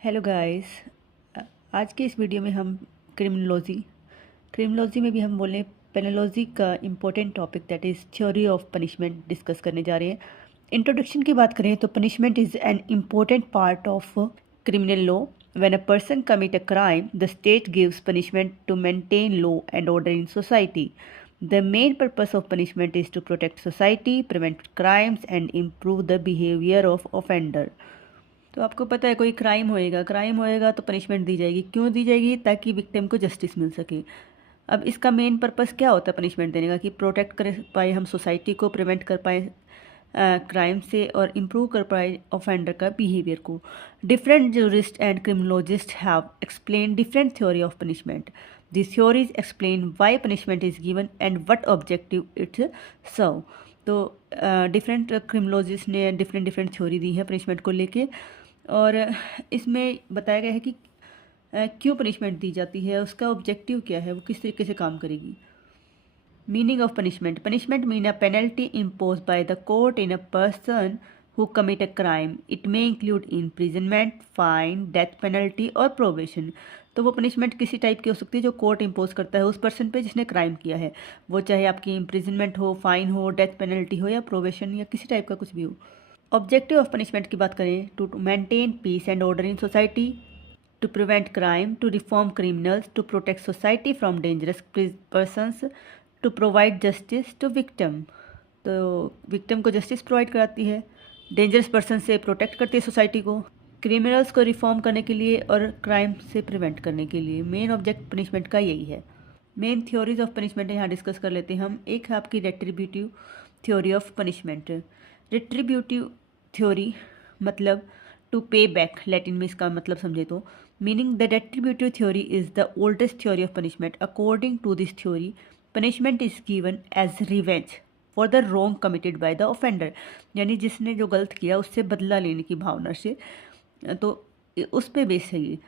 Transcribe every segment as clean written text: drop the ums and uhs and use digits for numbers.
Hello guys. आज के इस वीडियो में हम क्रिमिनोलॉजी में भी हम बोलें पेनोलॉजी का important topic that is theory of punishment discuss करने जा रहे हैं। इंट्रोडक्शन की बात करें तो punishment is an important part of criminal law. When a person commit a crime the state gives punishment to maintain law and order in society. The main purpose of punishment is to protect society, prevent crimes, and improve the behavior of offender. तो आपको पता है crime होएगा तो punishment दी जाएगी। क्यों दी जाएगी? ताकि विक्टिम को जस्टिस मिल सके। अब इसका मेन पर्पस क्या होता है पनिशमेंट देने का कि प्रोटेक्ट कर पाए हम सोसाइटी को, प्रिवेंट कर पाए क्राइम से और इम्प्रूव कर पाए ऑफेंडर का बिहेवियर को। Different jurist and criminologist have explain different theory of punishment. This theories explain why punishment is given and what objective it's serve. तो डिफरेंट क्रिमिनोलॉजिस्ट ने डिफरेंट डिफरेंट थ्योरी दी है पनिशमेंट को लेके, और इसमें बताया गया है कि क्यों पनिशमेंट दी जाती है, उसका ऑब्जेक्टिव क्या है, वो किस तरीके से काम करेगी। Meaning of punishment. Punishment mean a penalty impose by the court in a person who commit a crime. It may include imprisonment, fine, death penalty और प्रोबेशन। तो वो पनिशमेंट किसी टाइप की हो सकती है जो कोर्ट इम्पोज करता है उस पर्सन पे जिसने क्राइम किया है। वो चाहे आपकी इम्प्रिजनमेंट हो, फाइन हो, डेथ पेनल्टी हो या प्रोबेशन या किसी टाइप का कुछ भी हो। ऑब्जेक्टिव ऑफ पनिशमेंट की बात करें to maintain peace and order in society, to prevent crime, to reform criminals, to protect society from dangerous persons, to provide justice to victim. तो विक्टिम को जस्टिस प्रोवाइड कराती है, डेंजरस पर्सन से protect करती है सोसाइटी को, criminals को reform करने के लिए और क्राइम से प्रिवेंट करने के लिए। मेन ऑब्जेक्ट पनिशमेंट का यही है। मेन थ्योरीज ऑफ पनिशमेंट यहाँ डिस्कस कर लेते हैं हम। एक है आपकी retributive theory of punishment. Retributive theory मतलब टू पे बैक, लैटिन में इसका मतलब समझे तो। Meaning the retributive theory is the oldest theory of punishment. According to this theory punishment is given as revenge for the wrong committed by the offender. यानी जिसने जो गलत किया उससे बदला लेने की भावना से, तो उस पे बेस है ये।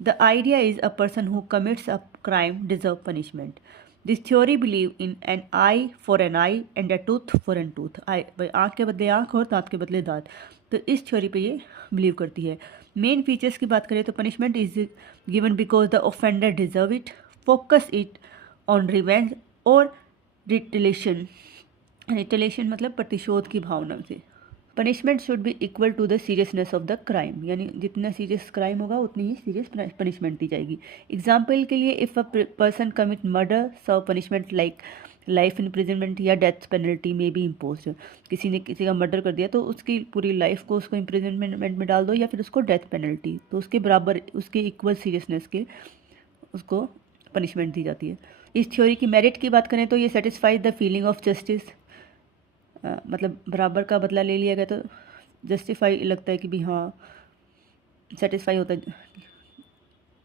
The idea is a person who commits a crime deserve punishment. This theory believe in an eye for an eye and a tooth for a tooth. आँख के बदले आँख और दांत के बदले दांत। तो इस थ्योरी पे ये बिलीव करती है। मेन फीचर्स की बात करें तो punishment is given because the offender deserve it, focus it on revenge और रिटेलेशन। रिटेलेशन मतलब प्रतिशोध की भावना से। Punishment should be equal to the seriousness of the crime, यानी जितना सीरियस क्राइम होगा उतनी ही सीरियस पनिशमेंट दी जाएगी। एग्जाम्पल के लिए if a person commit murder serve punishment like life imprisonment या डेथ पेनल्टी में भी इम्पोज। किसी ने किसी का मर्डर कर दिया तो उसकी पूरी लाइफ को उसको इम्प्रिजनमेंट में डाल दो या फिर उसको डेथ पेनल्टी, तो उसके बराबर उसके इक्वल सीरियसनेस के उसको पनिशमेंट दी जाती है। इस थ्योरी की मेरिट की बात करें तो ये satisfies the feeling of justice. मतलब बराबर का बदला ले लिया गया तो जस्टिफाई लगता है कि भी हाँ सेटिस्फाई होता है,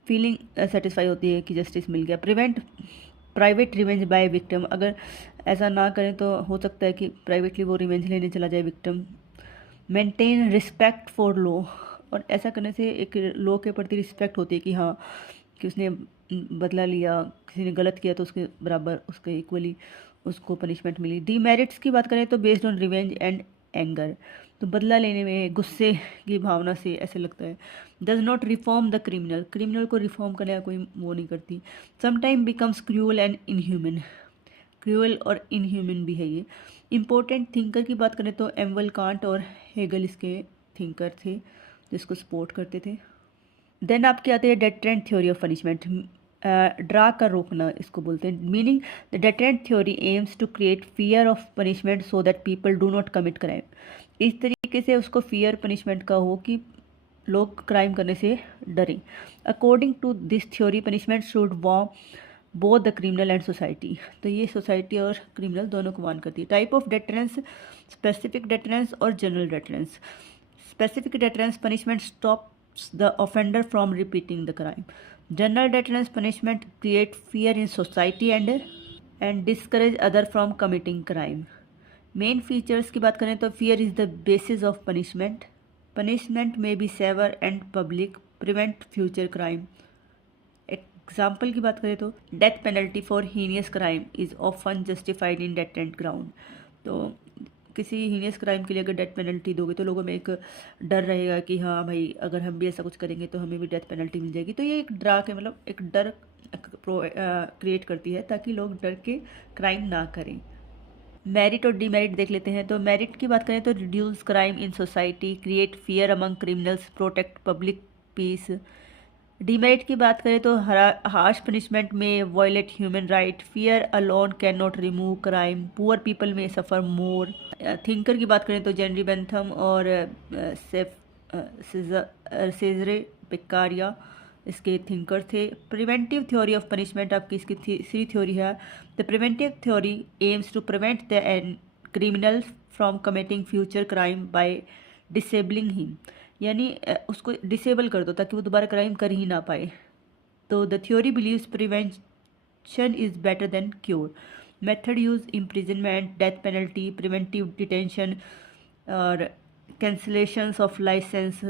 फीलिंग सेटिस्फाई होती है कि जस्टिस मिल गया। Prevent private revenge by victim. अगर ऐसा ना करें तो हो सकता है कि प्राइवेटली वो रिवेंज लेने चला जाए victim. Maintain respect for law, और ऐसा करने से एक लॉ के प्रति रिस्पेक्ट होती है कि हाँ कि उसने बदला लिया, किसी ने गलत किया तो उसके बराबर उसके इक्वली उसको पनिशमेंट मिली। डीमेरिट्स की बात करें तो based on revenge and anger, तो बदला लेने में गुस्से की भावना से ऐसे लगता है। Does not reform the criminal, criminal को रिफॉर्म करने का कोई वो नहीं करती। Sometime becomes cruel and inhuman, cruel और इनह्यूमन भी है ये। इंपॉर्टेंट थिंकर की बात करें तो एम्वल कांट और हेगल इसके थिंकर थे जिसको सपोर्ट करते थे। देन आपके आते हैं डेटरेंट थ्योरी ऑफ पनिशमेंट। ड्रा कर रोकना इसको बोलते हैं। Meaning the deterrent theory aims to create fear of punishment so that people do not commit crime. इस तरीके से उसको फियर पनिशमेंट का हो कि लोग क्राइम करने से डरें। According to this theory punishment should warn both the criminal and society. तो ये सोसाइटी और क्रिमिनल दोनों को वार्न करती है। Type of deterrence, specific deterrence और general deterrence. Specific deterrence punishment stop the offender from repeating the crime. General deterrence punishment create fear in society and discourage other from committing crime. Main features की बात करें तो fear is the basis of punishment. Punishment may be severe and public, prevent future crime. Example की बात करें तो death penalty for heinous crime is often justified in deterrent ground. तो किसी हीनियस क्राइम के लिए अगर डेथ पेनल्टी दोगे तो लोगों में एक डर रहेगा कि हाँ भाई अगर हम भी ऐसा कुछ करेंगे तो हमें भी डेथ पेनल्टी मिल जाएगी। तो ये एक डरा के मतलब एक डर क्रिएट करती है ताकि लोग डर के क्राइम ना करें। मेरिट और डीमेरिट देख लेते हैं। तो मेरिट की बात करें तो reduce crime in society, create fear among criminals, protect public peace. Demerit की बात करें तो हार्श पनिशमेंट में violate human right, fear alone can not remove crime, poor people में सफ़र मोर। थिंकर की बात करें तो जेनरी बेंथम और सेजरे पिकारिया इसके थिंकर थे। प्रिवेंटिव थ्योरी ऑफ पनिशमेंट आपकी इसकी तीसरी थ्योरी है। The preventive theory aims to prevent the criminal from committing future crime by disabling him, यानी उसको डिसेबल कर दो ताकि वो दोबारा क्राइम कर ही ना पाए। तो the theory believes prevention is better than cure. Method use imprisonment, death penalty, preventive detention और कैंसलेशंस ऑफ लाइसेंस।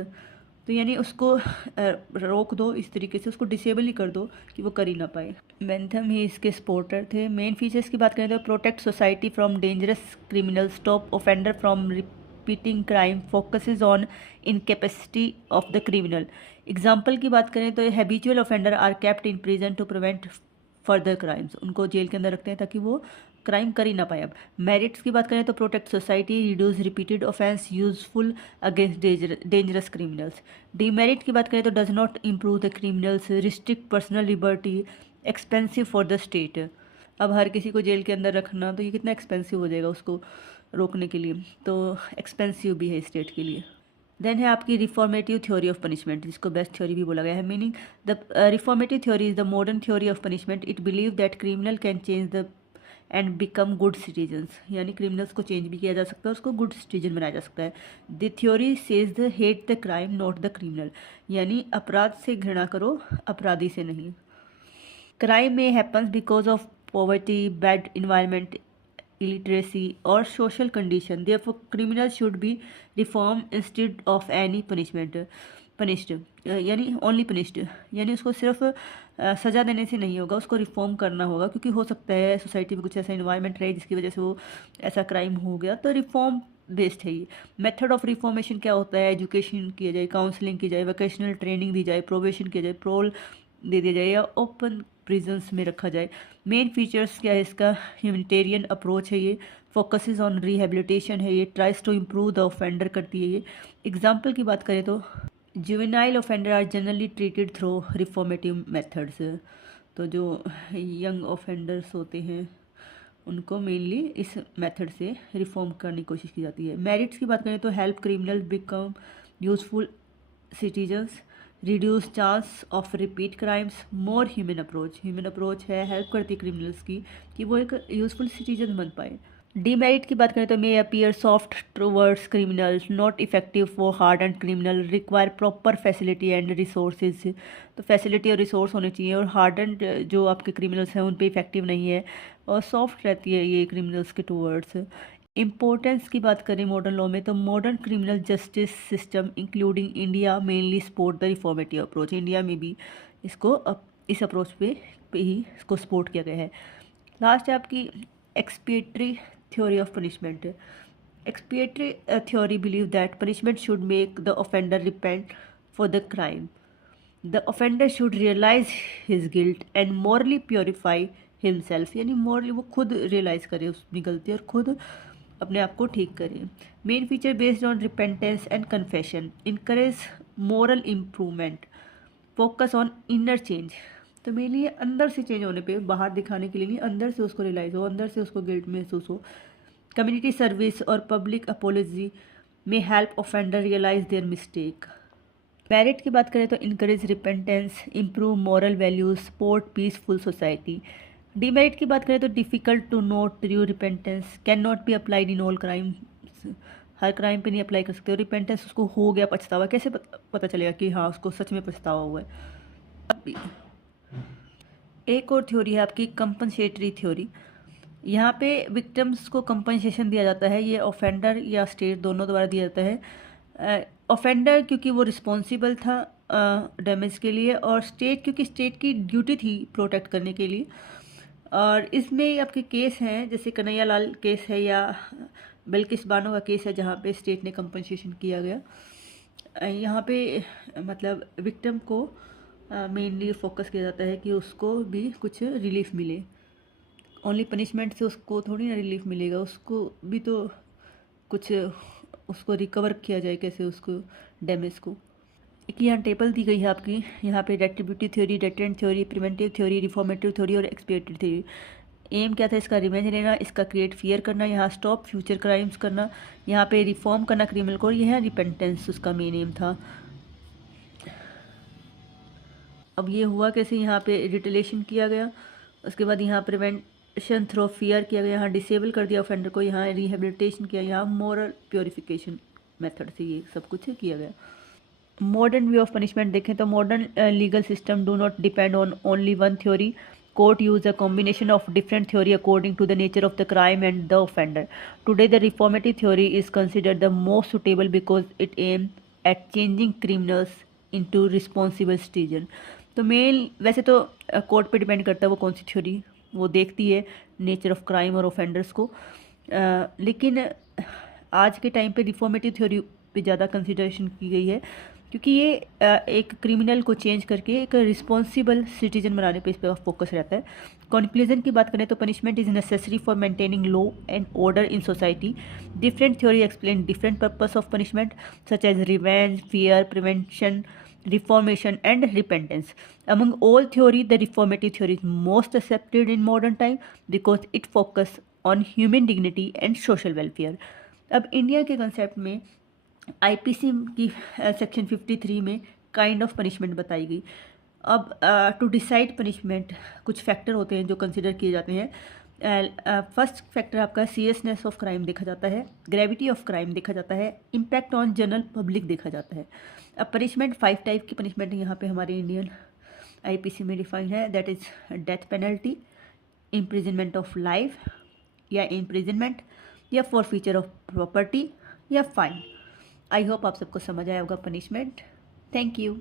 तो यानी उसको रोक दो, इस तरीके से उसको डिसेबल ही कर दो कि वो कर ही ना पाए। बेंथम ही इसके सपोर्टर थे। मेन फीचर्स की बात करें तो protect society from dangerous criminal, stop offender from repeating crime, focuses on incapacity of the criminal. Example की बात करें तो habitual offender are kept in prison to prevent further crimes, उनको जेल के अंदर रखते हैं ताकि वो क्राइम कर ही ना पाए। अब मेरिट्स की बात करें तो protect society, reduce repeated offence, useful against dangerous criminals. Demerit की बात करें तो does not improve the criminals, restrict personal liberty, expensive for the state. अब हर किसी को जेल के अंदर रखना तो ये कितना एक्सपेंसिव हो जाएगा उसको रोकने के लिए, तो एक्सपेंसिव भी है स्टेट के लिए। देन है आपकी रिफॉर्मेटिव थ्योरी ऑफ पनिशमेंट, जिसको बेस्ट थ्योरी भी बोला गया है। Meaning the reformative theory is the modern theory of punishment. It believe that criminal can change the end become good citizens, यानी क्रिमिनल्स को चेंज भी किया जा सकता है, उसको गुड सिटीजन बनाया जा सकता है। The theory says the hate the crime not the criminal, यानी अपराध से घृणा करो, अपराधी से नहीं। क्राइम में happens because of poverty, bad environment, illiteracy or social condition, therefore criminal should be reformed instead of any punished, यानी ओनली punished, यानी उसको सिर्फ सज़ा देने से नहीं होगा, उसको रिफॉर्म करना होगा, क्योंकि हो सकता है सोसाइटी में कुछ ऐसा इन्वायरमेंट रहे जिसकी वजह से वो ऐसा क्राइम हो गया, तो रिफॉर्म बेस्ड है ये। मेथड ऑफ रिफॉर्मेशन क्या होता है? एजुकेशन किया जाए, काउंसलिंग की जाए, वोकेशनल ट्रेनिंग दी जाए, प्रोबेशन किया जाए, प्रोल दे दिया जाए या ओपन प्रिजन्स में रखा जाए। मेन फीचर्स क्या है इसका? ह्यूमैनिटेरियन अप्रोच है ये, फोकसेस ऑन रिहेबिलिटेशन है ये, tries to improve the offender करती है ये। एग्जाम्पल की बात करें तो juvenile offender are generally treated through reformative methods, तो जो यंग ऑफेंडर्स होते हैं उनको मेनली इस मेथड से रिफॉर्म करने की कोशिश की जाती है। मेरिट्स की बात करें तो help criminal become useful citizens, reduce chance of repeat crimes, more human approach है, हेल्प करती क्रिमिनल्स की कि वो एक यूजफुल सिटीजन बन पाए। डीमेरिट की बात करें तो मे appear soft towards criminals, not effective for hard and criminal, require proper facility and resources, तो फैसिलिटी और रिसोर्स होने चाहिए, और हार्ड एंड जो आपके क्रिमिनल्स हैं उन पे इफेक्टिव नहीं है, और सॉफ्ट रहती है ये क्रिमिनल्स के टूवर्ड्स। इम्पोर्टेंस की बात करें मॉडर्न लॉ में तो modern criminal justice system including India mainly support the reformative approach, India में भी इसको इस अप्रोच पे ही इसको सपोर्ट किया गया है। लास्ट है आपकी expiatory theory of punishment. Expiatory theory believe that punishment should make the offender repent for the crime, the offender should realise his guilt and morally purify himself, यानी मॉरली वो खुद रियलाइज़ करे अपनी गलती और खुद अपने आप को ठीक करे। Main feature based on repentance and confession, encourage moral improvement, focus on inner change, तो मेनली ये अंदर से चेंज होने पे, बाहर दिखाने के लिए नहीं, अंदर से उसको रियलाइज़ हो, अंदर से उसको गिल्ट महसूस हो। कम्युनिटी सर्विस और पब्लिक अपोलॉजी में help offender realize their mistake. Merit की बात करें तो encourage repentance, improve moral values, support peaceful society. Demerit की बात करें तो difficult to note true repentance, can not be applied in all crimes, हर क्राइम पे नहीं अप्लाई कर सकते, और रिपेंटेंस उसको हो गया पछतावा, कैसे पता चलेगा कि हाँ उसको सच में पछतावा हुआ है। एक और थ्योरी है आपकी कंपनसेटरी थ्योरी। यहाँ पे विक्टिम्स को कंपनसेशन दिया जाता है, ये ऑफेंडर या स्टेट दोनों द्वारा दिया जाता है। ऑफेंडर क्योंकि वो रिस्पॉन्सिबल था डैमेज के लिए, और स्टेट क्योंकि स्टेट की ड्यूटी थी प्रोटेक्ट करने के लिए। और इसमें आपके केस हैं जैसे कन्हैया लाल केस है या बिल्किस बानो का केस है जहाँ पे स्टेट ने कंपनसेशन किया गया। यहाँ पे मतलब विक्टिम को मेनली फोकस किया जाता है कि उसको भी कुछ रिलीफ मिले। ओनली पनिशमेंट से उसको थोड़ी ना रिलीफ मिलेगा, उसको भी तो कुछ उसको रिकवर किया जाए, कैसे उसको डैमेज को। एक यहाँ टेबल दी गई है आपकी, यहाँ पे retributive theory, deterrent theory, preventive theory, reformative theory और एक्सपिएटरी थ्योरी। एम क्या था इसका? रिवेंज लेना, इसका क्रिएट फियर करना, यहाँ स्टॉप फ्यूचर क्राइम्स करना, यहाँ पे रिफॉर्म करना क्रिमिनल कोड, यह है रिपेंटेंस उसका मेन एम था। अब ये हुआ कैसे? यहाँ पे रिटेलेशन किया गया, उसके बाद यहाँ प्रिवेंशन थ्रो फियर किया गया, यहाँ डिसेबल कर दिया ऑफेंडर को, यहाँ रिहेबिलिटेशन किया, यहाँ मोरल प्योरिफिकेशन मेथड से ये सब कुछ किया गया। मॉडर्न व्यू ऑफ पनिशमेंट देखें तो modern legal system do not depend on only one theory. Court use a combination of different theory according to the nature of the crime and the offender. Today, the reformative theory is considered the most suitable because it aims at changing criminals into responsible citizens. तो main वैसे तो court पे depend करता है वो कौन सी theory वो देखती है नेचर ऑफ क्राइम और ऑफेंडर्स को, लेकिन आज के टाइम पे रिफॉर्मेटिव थ्योरी पे ज़्यादा कंसिडरेशन की गई है, क्योंकि ये एक क्रिमिनल को चेंज करके एक रिस्पॉन्सिबल सिटीजन बनाने पे इस पर फोकस रहता है। कंक्लूजन की बात करें तो punishment is necessary for maintaining law and order in society. Different theory explain different purpose of punishment such as revenge, fear, prevention, reformation and repentance. Among all theory, the reformative theory is most accepted in modern time because it focus on human dignity and social welfare. अब India के concept में IPC की section 53 में kind of punishment बताई गई। अब to decide punishment कुछ factor होते हैं जो कंसिडर किए जाते हैं। फर्स्ट फैक्टर आपका सीरियसनेस ऑफ क्राइम देखा जाता है, ग्रेविटी ऑफ क्राइम देखा जाता है, इम्पैक्ट ऑन जनरल पब्लिक देखा जाता है। अब पनिशमेंट 5 टाइप की पनिशमेंट यहाँ पे हमारे इंडियन आईपीसी में डिफाइन है, that is death penalty, imprisonment of life या इम्प्रिजनमेंट या फॉरफीचर ऑफ प्रॉपर्टी या फाइन। आई होप आप सबको समझ आया होगा पनिशमेंट। Thank you.